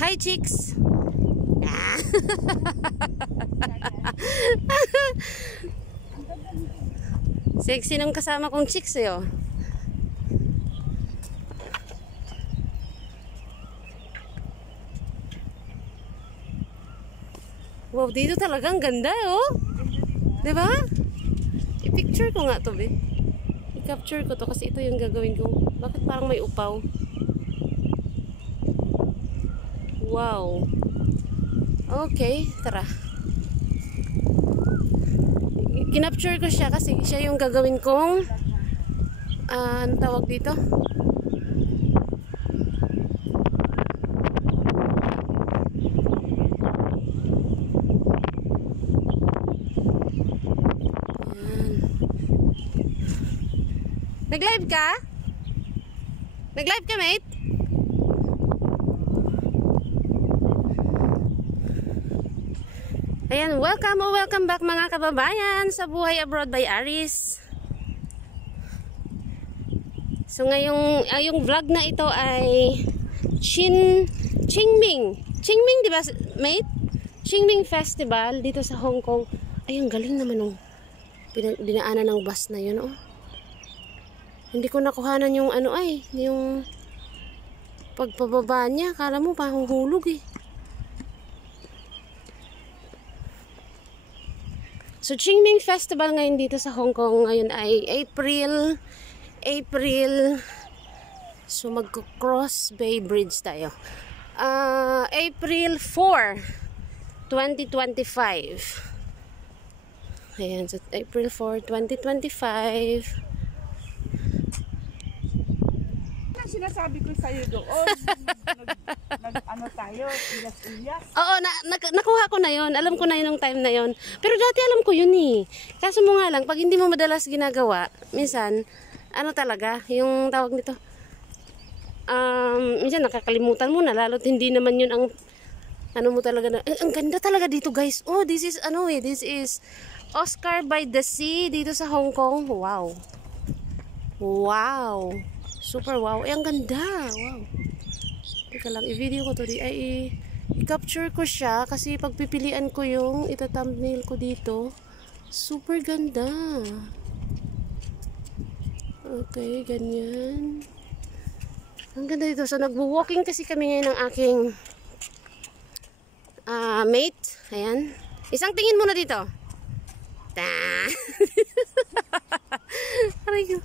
Hi, chicks! Sexy nung kasama kong chicks eh, oh. Wow, dito talagang ganda, oh. Diba? I-picture ko nga to, be. I-capture ko to kasi ito yung gagawin ko. Bakit parang may upaw? Wow. Okay, tara. Kinapture ko siya kasi siya yung gagawin kong ano tawag dito? Nag-live ka? Nag-live ka, mate? Ayan, welcome back mga kababayan sa Buhay Abroad by Aris. So ngayong yung vlog na ito ay Qingming, di ba, mate? Qingming Festival dito sa Hong Kong. Ay, ang galing naman nung dinaanan ng bus na yun, oh. Hindi ko nakuhanan yung ano ay, yung pagpababa niya. Akala mo pahuhulog eh. So, Qingming Festival ngayon dito sa Hong Kong ngayon ay April. So, mag-cross Bay Bridge tayo. April 4, 2025. Ayan, so April 4, 2025. Sinasabi ko sa'yo doon, ano tayo, ilas-ilas. Oo, nakuha ko na yon. Alam ko na yun yung time na yon. Pero dati alam ko yun eh. Kaso mo nga lang, pag hindi mo madalas ginagawa, minsan, ano talaga, yung tawag nito, minsan nakakalimutan mo na, lalo't hindi naman yun ang, ano mo talaga na, ang ganda talaga dito guys. Oh, this is, this is Oscar by the Sea dito sa Hong Kong. Wow. Wow. Super wow. Eh, ang ganda. Wow. Teka lang, i-video ko to. I-capture ko siya kasi pagpipilian ko yung ita-thumbnail ko dito. Super ganda. Okay, ganyan. Ang ganda dito. So, nagwo-walking kasi kami ngayon ng aking mate. Ayan. Isang tingin muna dito. Ta. Aray ko.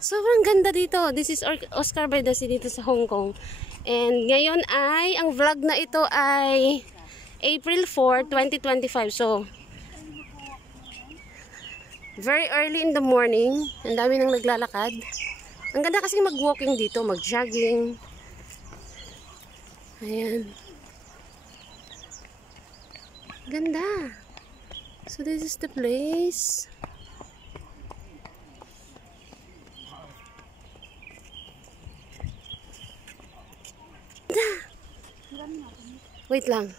Sobrang ganda dito. This is Oscar by the Sea dito sa Hong Kong. And ngayon ay, ang vlog na ito ay April 4, 2025. So, very early in the morning. Ang dami nang naglalakad. Ang ganda kasi mag-walking dito, mag-jogging. Ayan. Ganda. So, this is the place. Wait lang.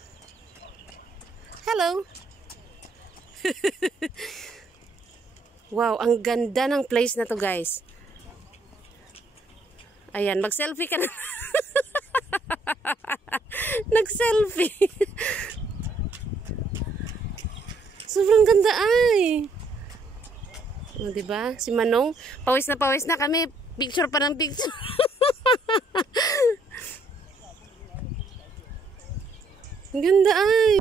Hello. Wow, ang ganda ng place na to, guys. Ayan, mag-selfie ka na. Nag-selfie. Sobrang ganda ay. O, diba? Si Manong, pawis na kami. Picture pa ng picture. Ang ganda ay.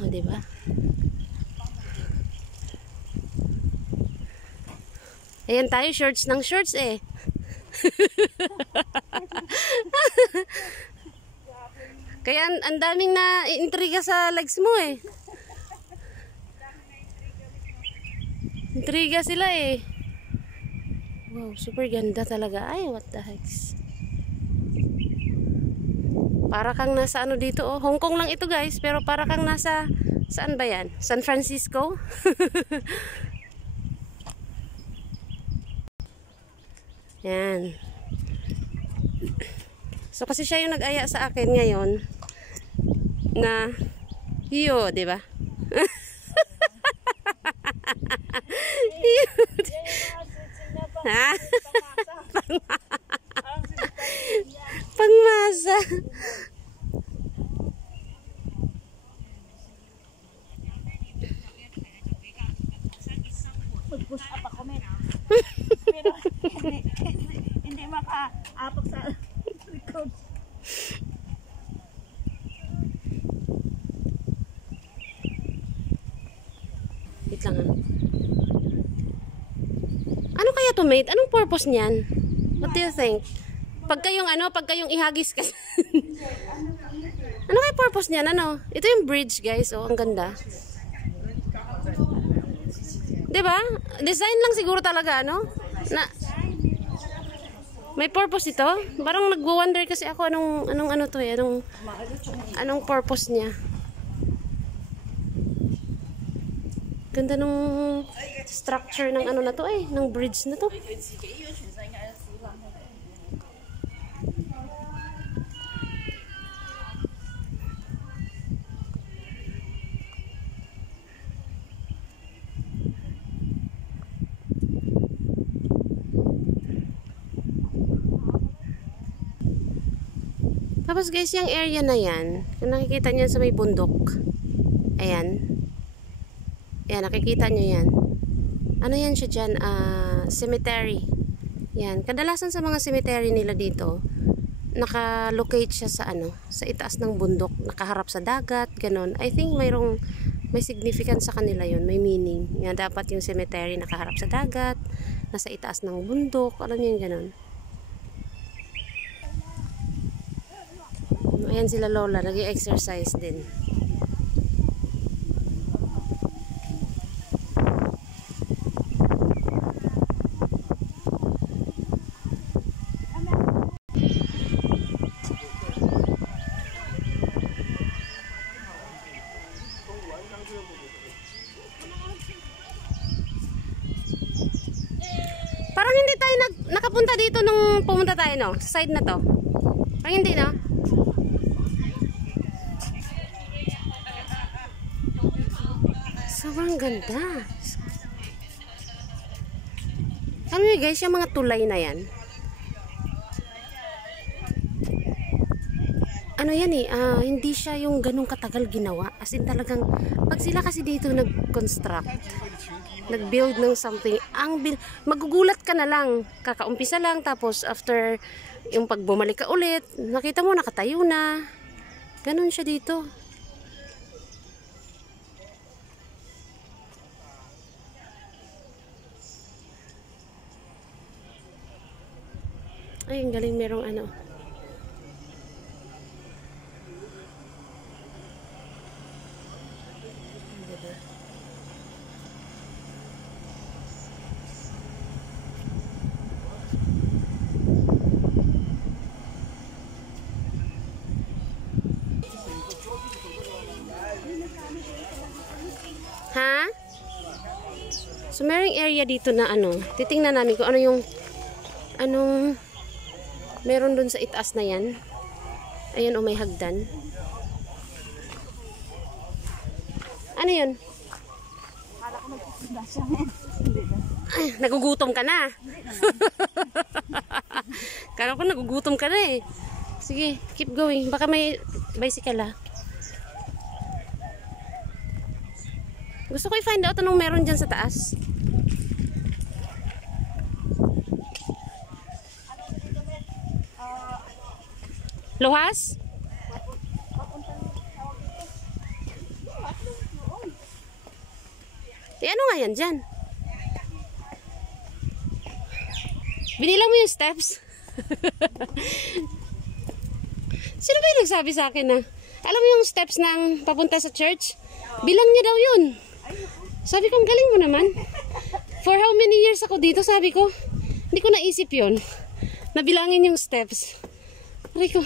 O, diba? Ayan tayo, shorts ng shorts eh. Kaya ang daming na intriga sa legs mo eh. Intriga sila eh. Wow, super ganda talaga. Ay, what the heck. Para kang nasa ano dito, oh. Hong Kong lang ito guys, pero para kang nasa, saan ba yan? San Francisco? Yan. So kasi siya yung nag-aya sa akin ngayon na iyo, di ba? Pangmasa. isa nga. Ano kaya to, mate? Anong purpose niyan? What do you think? Pag kayong ihagis ka. Ano kaya purpose niyan? Ano? Ito yung bridge, guys. Oh, ang ganda. 'Di ba? Design lang siguro talaga, ano? Na may purpose ito. Parang nagwo-wonder kasi ako anong ano to, anong purpose niya. Ganda nung structure ng ano na to ng bridge na to. Tapos guys, yung area na yan, kung nakikita nyo sa may bundok, ayan, ayan, nakikita nyo yan. Ano yan siya dyan? Cemetery. Yan, kadalasan sa mga cemetery nila dito, naka-locate siya sa sa itaas ng bundok, nakaharap sa dagat, ganun. I think may significance sa kanila yun, may meaning. Yan, dapat yung cemetery nakaharap sa dagat, nasa itaas ng bundok, alam nyo yung ganun. Ayan sila lola, nag-i-exercise din. Parang hindi tayo nakapunta dito nung pumunta tayo, no? Sa side na to. Parang hindi, no? Sobrang ganda. Ano yun guys, yung mga tulay na yan. Ano yan hindi siya yung ganung katagal ginawa. As in talagang, pag sila kasi dito nag-construct, nag-build ng something, magugulat ka na lang. Kakaumpisa lang, tapos after, yung pag bumalik ka ulit, nakita mo nakatayo na. Ganun siya dito. Ay, ang galing, merong ano. Diba? Ha? So, merong area dito na titingnan namin kung ano yung meron dun sa itaas na yan. Ayan, may hagdan. Ano yun? Akala ko nagpupunta siya. Ay, nagugutom ka na. Kala ko nagugutom ka na eh. Sige, keep going. Baka may bicycle Gusto ko i-find out anong meron dyan sa taas. Luhas? Ano nga yan dyan? Binilang mo yung steps? Sino ba yung nagsabi sa akin na alam mo yung steps ng papunta sa church? Bilang niya daw yun. Sabi ko, ang galing mo naman. For how many years ako dito, sabi ko, hindi ko naisip yun. Nabilangin yung steps. Aray ko.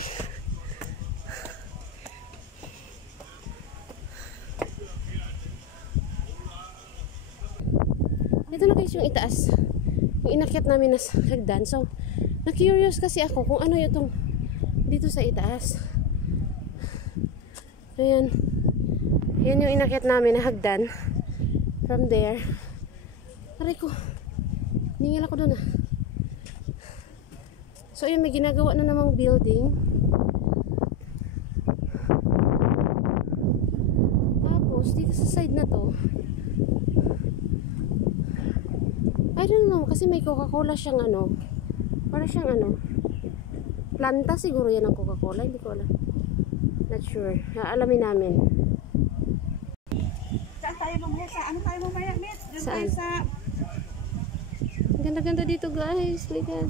Ito na guys yung itaas. Yung inakyat namin na hagdan. So, na-curious kasi ako kung ano yung dito sa itaas. Ayan. Yan yung inakyat namin na hagdan. From there. Aray ko. Ningil ako doon So, ayun, may ginagawa na namang building. Tapos, dito sa side na to, I don't know, kasi may Coca-Cola siyang para siyang planta siguro yan ang Coca-Cola, hindi ko alam. Not sure. Alamin namin. Saan tayo lumit? sa ano tayo mamaya, Miss? Diyan Saan? tayo sa... Ang ganda-ganda dito guys. My God.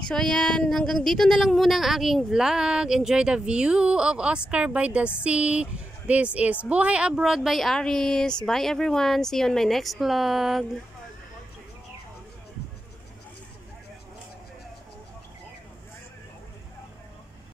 So ayan, hanggang dito na lang muna ang aking vlog. Enjoy the view of Oscar by the Sea. This is Buhay Abroad by Aris. Bye everyone. See you on my next vlog.